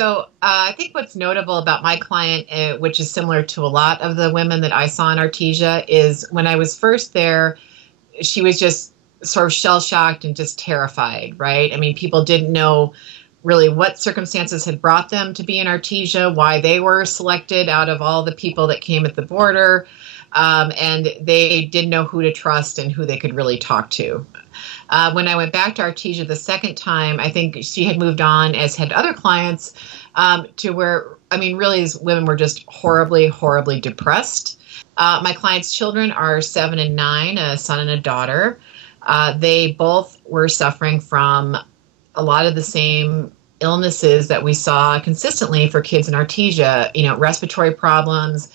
I think what's notable about my client, which is similar to a lot of the women that I saw in Artesia, is when I was first there, she was just sort of shell-shocked and just terrified, right? I mean, people didn't know really what circumstances had brought them to be in Artesia, why they were selected out of all the people that came at the border, and they didn't know who to trust and who they could really talk to. When I went back to Artesia the second time, I think she had moved on, as had other clients, to where, I mean, really these women were just horribly, horribly depressed. My client's children are 7 and 9, a son and a daughter. They both were suffering from a lot of the same illnesses that we saw consistently for kids in Artesia, respiratory problems,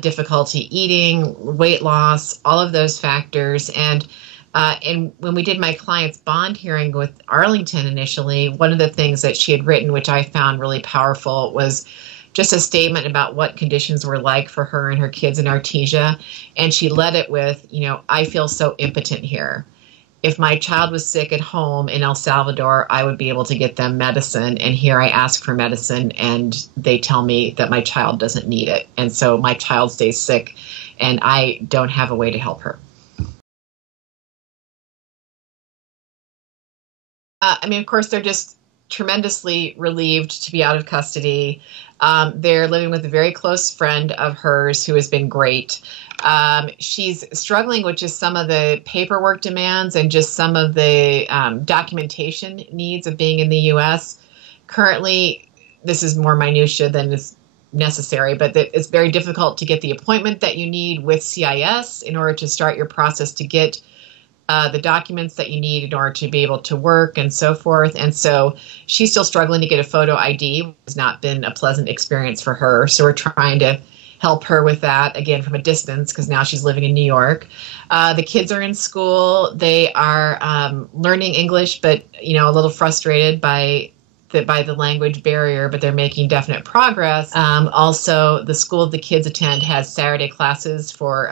difficulty eating, weight loss, all of those factors. And when we did my client's bond hearing with Arlington initially, one of the things that she had written, which I found really powerful, was just a statement about what conditions were like for her and her kids in Artesia. And she led it with, I feel so impotent here. If my child was sick at home in El Salvador, I would be able to get them medicine. And here I ask for medicine and they tell me that my child doesn't need it. And so my child stays sick and I don't have a way to help her. Of course, they're just tremendously relieved to be out of custody. They're living with a very close friend of hers who has been great. She's struggling with just some of the paperwork demands and just some of the documentation needs of being in the U.S. Currently, this is more minutia than is necessary, but it's very difficult to get the appointment that you need with CIS in order to start your process to get the documents that you need in order to be able to work and so forth. And so she's still struggling to get a photo ID, which has not been a pleasant experience for her. So we're trying to help her with that, again, from a distance, because now she's living in New York. The kids are in school. They are learning English, but, a little frustrated by the language barrier, but they're making definite progress. Also, the school the kids attend has Saturday classes for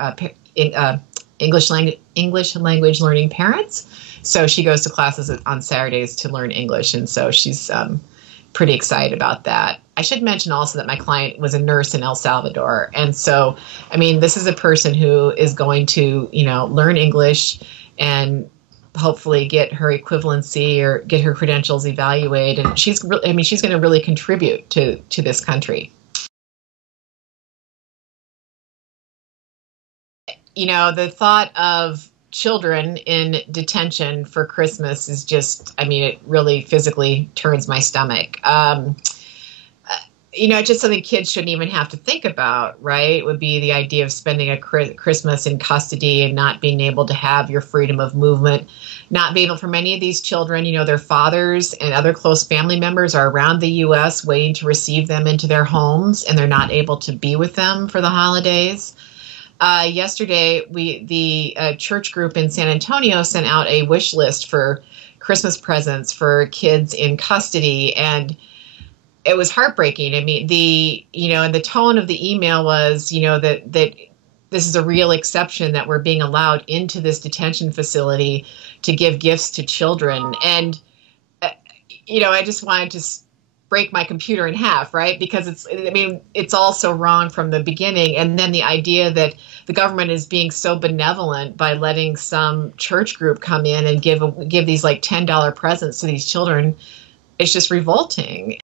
English language learning parents. So she goes to classes on Saturdays to learn English. And so she's pretty excited about that. I should mention also that my client was a nurse in El Salvador. And so, this is a person who is going to, learn English and hopefully get her equivalency or get her credentials evaluated. And she's going to really contribute to this country. The thought of children in detention for Christmas is just, it really physically turns my stomach. It's just something kids shouldn't even have to think about, right? It would be the idea of spending a Christmas in custody and not being able to have your freedom of movement, not being able, for many of these children, their fathers and other close family members are around the U.S. waiting to receive them into their homes, and they're not able to be with them for the holidays. Yesterday, the church group in San Antonio sent out a wish list for Christmas presents for kids in custody, and it was heartbreaking. And the tone of the email was, that this is a real exception that we're being allowed into this detention facility to give gifts to children. And, I just wanted to break my computer in half, right? Because it's all so wrong from the beginning. And then the idea that the government is being so benevolent by letting some church group come in and give these like $10 presents to these children, it's just revolting.